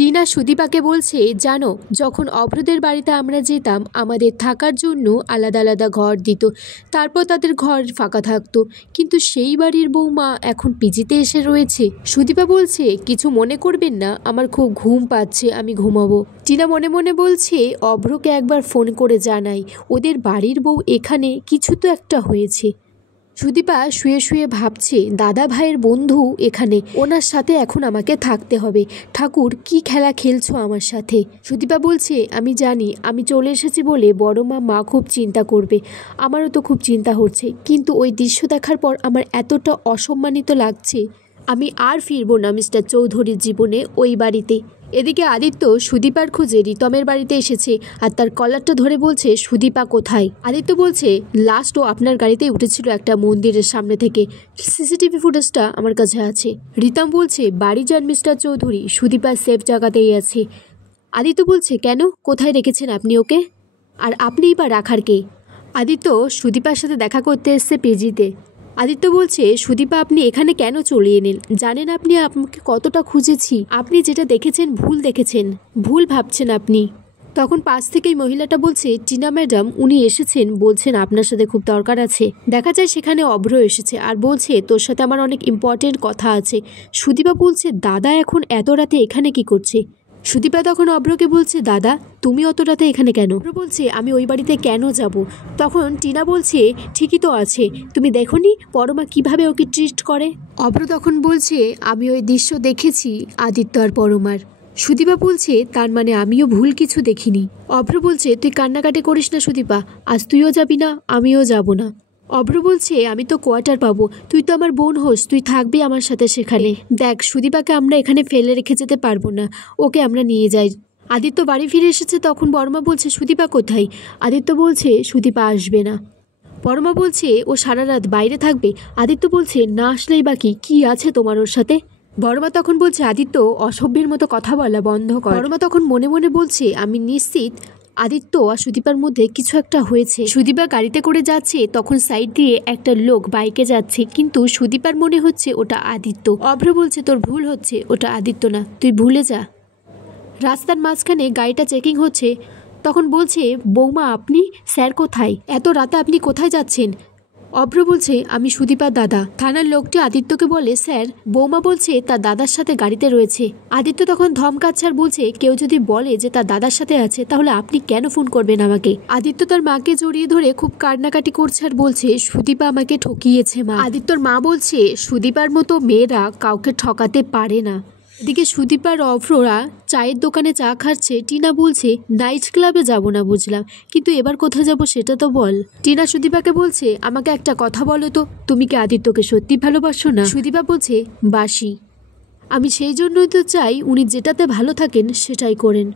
টিনা সুদীপাকে বলছে, জানো যখন অভ্রদের বাড়িতে আমরা যেতাম আমাদের থাকার জন্য আলাদা আলাদা ঘর দিত, তারপর তাদের ঘর ফাঁকা থাকতো, কিন্তু সেই বাড়ির বৌমা এখন পিজিতে এসে রয়েছে। সুদীপা বলছে, কিছু মনে করবেন না, আমার খুব ঘুম পাচ্ছে, আমি ঘুমাবো। টিনা মনে মনে বলছে, অভ্রকে একবার ফোন করে জানাই, ওদের বাড়ির বউ এখানে, কিছু তো একটা হয়েছে। সুদীপা শুয়ে শুয়ে ভাবছে, দাদা ভাইয়ের বন্ধু এখানে, ওনার সাথে এখন আমাকে থাকতে হবে। ঠাকুর, কি খেলা খেলছো আমার সাথে? সুদীপা বলছে, আমি জানি আমি চলে এসেছি বলে বড় মা খুব চিন্তা করবে, আমারও তো খুব চিন্তা হচ্ছে, কিন্তু ওই দৃশ্য দেখার পর আমার এতটা অসম্মানিত লাগছে, আমি আর ফিরবো না মিস্টার চৌধুরীর জীবনে ওই বাড়িতে। এদিকে আদিত্য সুদীপার খোঁজে রিতমের বাড়িতে এসেছে আর তার কলারটা ধরে বলছে, সুদীপা কোথায়? আদিত্য বলছে, লাস্ট ও আপনার গাড়িতে উঠেছিল একটা মন্দিরের সামনে থেকে, সিসিটিভি ফুটেজটা আমার কাছে আছে। রিতম বলছে, বাড়ি যান মিস্টার চৌধুরী, সুদীপা সেফ জায়গাতেই আছে। আদিত্য বলছে, কেন, কোথায় রেখেছেন আপনি ওকে? আর আপনিই বা রাখার কে? আদিত্য সুদীপার সাথে দেখা করতে এসছে পিজিতে। আদিত্য বলছে, সুদীপা আপনি এখানে কেন চলে এলেন? জানেন আপনি আমাকে কতটা খুঁজেছি, আপনি যেটা দেখেছেন ভুল দেখেছেন, ভুল ভাবছেন আপনি। তখন পাশ থেকেই মহিলাটা বলছে, টিনা ম্যাডাম উনি এসেছেন, বলছেন আপনার সাথে খুব দরকার আছে। দেখা যায় সেখানে অভ্র এসেছে আর বলছে, তোর সাথে আমার অনেক ইম্পর্টেন্ট কথা আছে। সুদীপা বলছে, দাদা এখন এত রাতে এখানে কি করছে? সুদীপা তখন অভ্রকে বলছে, দাদা তুমি অত রাতে এখানে কেন? অভ্র বলছে, আমি ওই বাড়িতে কেন যাব? তখন টিনা বলছে, ঠিকই তো আছে, তুমি দেখোনি পরমা কিভাবে ওকে ট্রিট করে? অভ্র তখন বলছে, আমি ওই দৃশ্য দেখেছি আদিত্য আর পরমার। সুদীপা বলছে, তার মানে আমিও ভুল কিছু দেখিনি। অভ্র বলছে, তুই কান্নাকাটি করিস না সুদীপা, আজ তুইও যাবি না, আমিও যাব না। অভ্র বলছে, আমি তো কোয়ার্টার পাবো, তুই তো আমার বোন হোস, তুই থাকবি আমার সাথে সেখানে। দেখ সুদীপাকে আমরা এখানে ফেলে রেখে যেতে পারবো না, ওকে আমরা নিয়ে যাই। আদিত্য বাড়ি ফিরে এসেছে, তখন বর্মা বলছে, সুদীপা কোথায়? আদিত্য বলছে, সুদীপা আসবে না। বর্মা বলছে, ও সারা রাত বাইরে থাকবে। আদিত্য বলছে, না আসলেই বাকি কি আছে তোমার ওর সাথে? বর্মা তখন বলছে, আদিত্য অসভ্যের মতো কথা বলা বন্ধ কর। বর্মা তখন মনে মনে বলছে, আমি নিশ্চিত আদিত্য আর সুদীপার মধ্যে কিছু একটা হয়েছে। সুদীপা গাড়িতে করে যাচ্ছে, তখন সাইড দিয়ে একটা লোক বাইকে যাচ্ছে, কিন্তু সুদীপার মনে হচ্ছে ওটা আদিত্য। অভ্র বলছে, তোর ভুল হচ্ছে, ওটা আদিত্য না, তুই ভুলে যা। রাস্তার মাঝখানে গাড়িটা চেকিং হচ্ছে, তখন বলছে, বৌমা আপনি, স্যার কোথায়? এত রাতে আপনি কোথায় যাচ্ছেন? অভ্র বলছে, আমি সুদীপার দাদা। থানার লোকটি আদিত্যকে বলে, স্যার বৌমা বলছে তার দাদার সাথে গাড়িতে রয়েছে। আদিত্য তখন ধমকাচ্ছে আর বলছে, কেউ যদি বলে যে তার দাদার সাথে আছে, তাহলে আপনি কেন ফোন করবেন আমাকে? আদিত্য তার মাকে জড়িয়ে ধরে খুব কান্নাকাটি করছে আর বলছে, সুদীপা আমাকে ঠকিয়েছে মা। আদিত্যর মা বলছে, সুদীপার মতো মেয়েরা কাউকে ঠকাতে পারে না। এদিকে সুদীপার অভ্ররা চায়ের দোকানে চা খাচ্ছে। টিনা বলছে, নাইট ক্লাবে যাব না বুঝলাম, কিন্তু এবার কোথায় যাব সেটা তো বল। টিনা সুদীপাকে বলছে, আমাকে একটা কথা বলো তো, তুমি কি আদিত্যকে সত্যি ভালোবাসো না? সুদীপা বলছে, বাসি, আমি সেই জন্যই তো চাই উনি যেটাতে ভালো থাকেন সেটাই করেন।